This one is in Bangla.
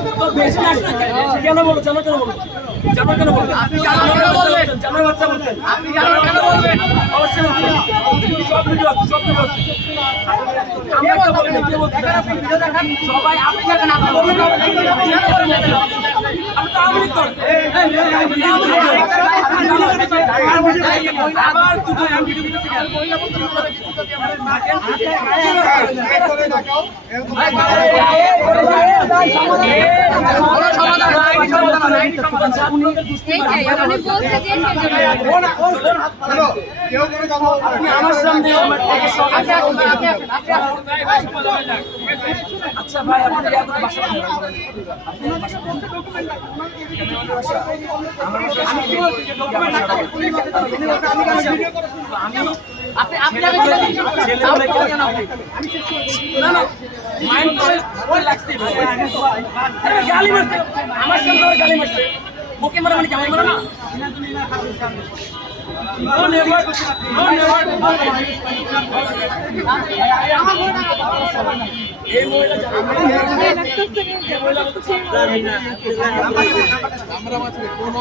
তো বেশি না কেন বলো জানো কেন বলো জানো কেন বলো জানার বাচ্চা বলছেন আপনি কেন বলবেন অবশ্যই সব ভিডিও আছে সব ভিডিও আছে আমরা তো বলি না কে বলছি সবাই আপনি কেন আপনি বলুন আমি তো আমলি করি আবার দুটো ভিডিও দিতে আচ্ছা ভাই আপনাদের বাসা গালি মারছে আমার সামনে গালি মারছে ওকে মারা মানে কেমন মারা না No never, no never. এই মহিলা আমরা মাত্র কোনো